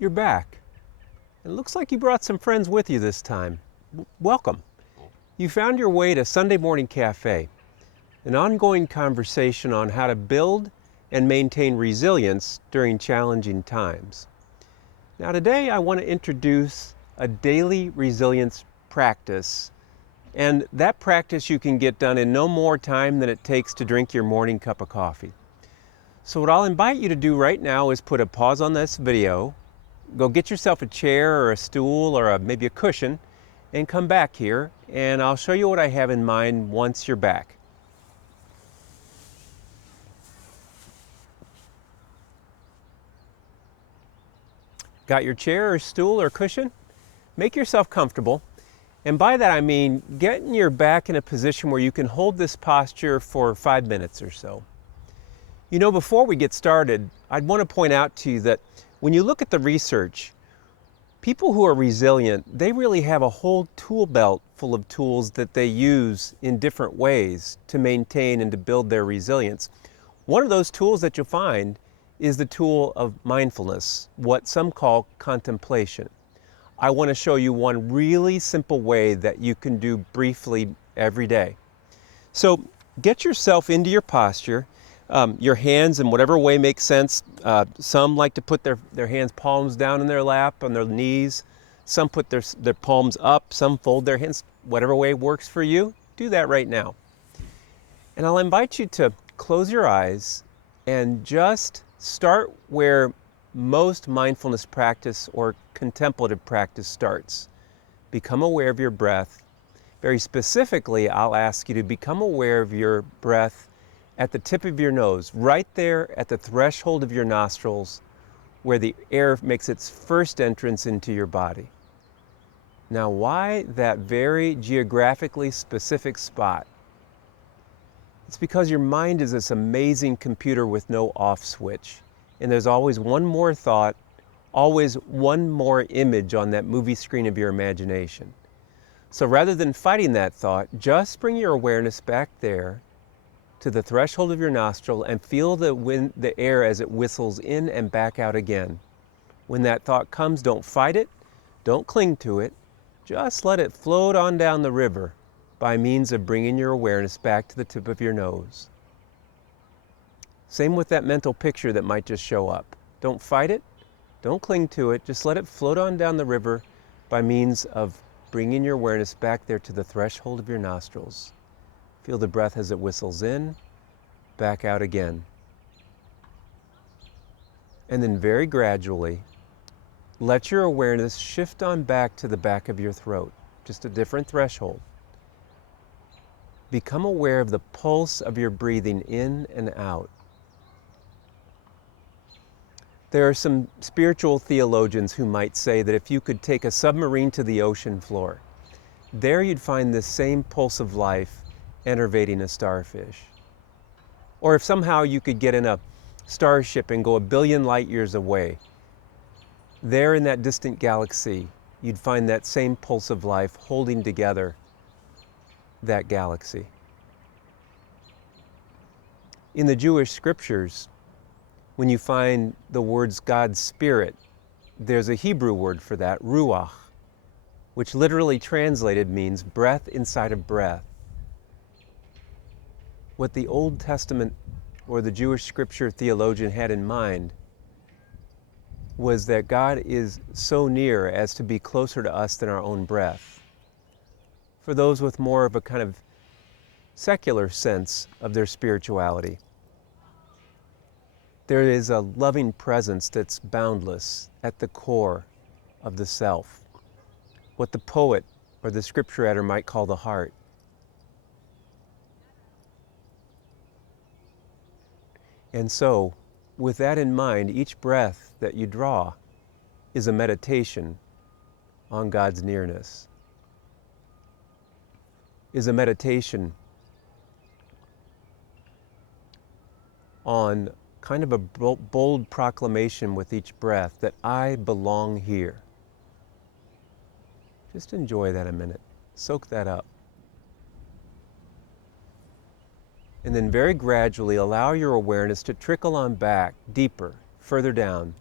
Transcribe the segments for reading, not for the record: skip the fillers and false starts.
You're back. It looks like you brought some friends with you this time. Welcome. You found your way to Sunday Morning Cafe, an ongoing conversation on how to build and maintain resilience during challenging times. Now today I want to introduce a daily resilience practice, and that practice you can get done in no more time than it takes to drink your morning cup of coffee. So what I'll invite you to do right now is put a pause on this video, go get yourself a chair or a stool or maybe a cushion, and come back here, and I'll show you what I have in mind once you're back. Got your chair or stool or cushion? Make yourself comfortable. And by that I mean getting your back in a position where you can hold this posture for 5 minutes or so. You know, before we get started, I'd want to point out to you that when you look at the research, people who are resilient, they really have a whole tool belt full of tools that they use in different ways to maintain and to build their resilience. One of those tools that you'll find is the tool of mindfulness, what some call contemplation. I want to show you one really simple way that you can do briefly every day. So get yourself into your posture, your hands in whatever way makes sense. Some like to put their hands palms down in their lap, on their knees. Some put their palms up, some fold their hands, whatever way works for you. Do that right now. And I'll invite you to close your eyes and just start where most mindfulness practice or contemplative practice starts. Become aware of your breath. Very specifically, I'll ask you to become aware of your breath at the tip of your nose, right there at the threshold of your nostrils, where the air makes its first entrance into your body. Now, why that very geographically specific spot? It's because your mind is this amazing computer with no off switch. And there's always one more thought, always one more image on that movie screen of your imagination. So rather than fighting that thought, just bring your awareness back there to the threshold of your nostril and feel the air as it whistles in and back out again. When that thought comes, don't fight it, don't cling to it, just let it float on down the river by means of bringing your awareness back to the tip of your nose. Same with that mental picture that might just show up. Don't fight it, don't cling to it, just let it float on down the river by means of bringing your awareness back there to the threshold of your nostrils. Feel the breath as it whistles in, back out again. And then very gradually, let your awareness shift on back to the back of your throat, just a different threshold. Become aware of the pulse of your breathing in and out. There are some spiritual theologians who might say that if you could take a submarine to the ocean floor, there you'd find this same pulse of life enervating a starfish. Or if somehow you could get in a starship and go 1 billion light years away, there in that distant galaxy, you'd find that same pulse of life holding together that galaxy. In the Jewish scriptures, when you find the words God's Spirit, there's a Hebrew word for that, ruach, which literally translated means breath inside of breath. What the Old Testament or the Jewish scripture theologian had in mind was that God is so near as to be closer to us than our own breath. For those with more of a kind of secular sense of their spirituality, there is a loving presence that's boundless at the core of the self, what the poet or the scripture writer might call the heart. And so, with that in mind, each breath that you draw is a meditation on God's nearness, is a meditation on kind of a bold proclamation with each breath that I belong here. Just enjoy that a minute. Soak that up. And then very gradually allow your awareness to trickle on back, deeper, further down,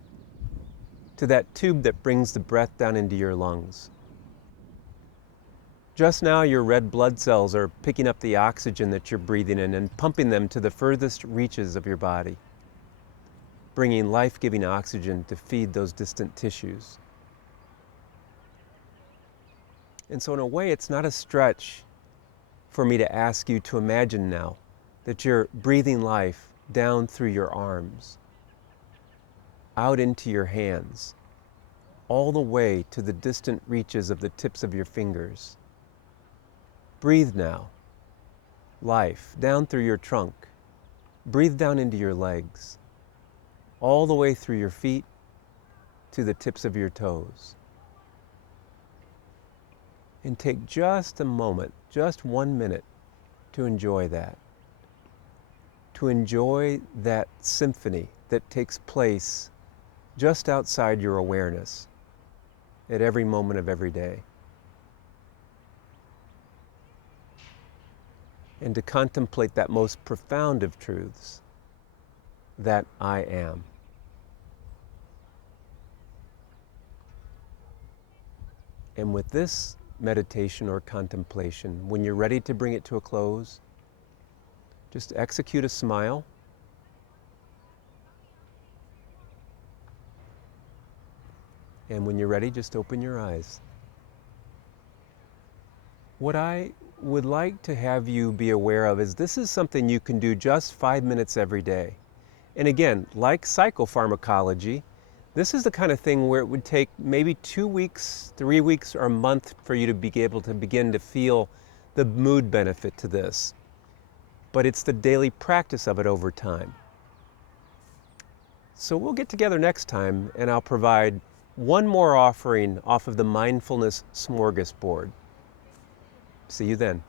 to that tube that brings the breath down into your lungs. Just now, your red blood cells are picking up the oxygen that you're breathing in and pumping them to the furthest reaches of your body, bringing life-giving oxygen to feed those distant tissues. And so in a way, it's not a stretch for me to ask you to imagine now that you're breathing life down through your arms, out into your hands, all the way to the distant reaches of the tips of your fingers. Breathe now. Life down through your trunk. Breathe down into your legs, all the way through your feet to the tips of your toes. And take just a moment, just 1 minute, to enjoy that. To enjoy that symphony that takes place just outside your awareness at every moment of every day. And to contemplate that most profound of truths, that I am. And with this meditation or contemplation, when you're ready to bring it to a close, just execute a smile. And when you're ready, just open your eyes. What I would like to have you be aware of is this is something you can do just 5 minutes every day. And again, like psychopharmacology, this is the kind of thing where it would take maybe 2 weeks, 3 weeks, or a month for you to be able to begin to feel the mood benefit to this. But it's the daily practice of it over time. So we'll get together next time and I'll provide one more offering off of the mindfulness smorgasbord. See you then.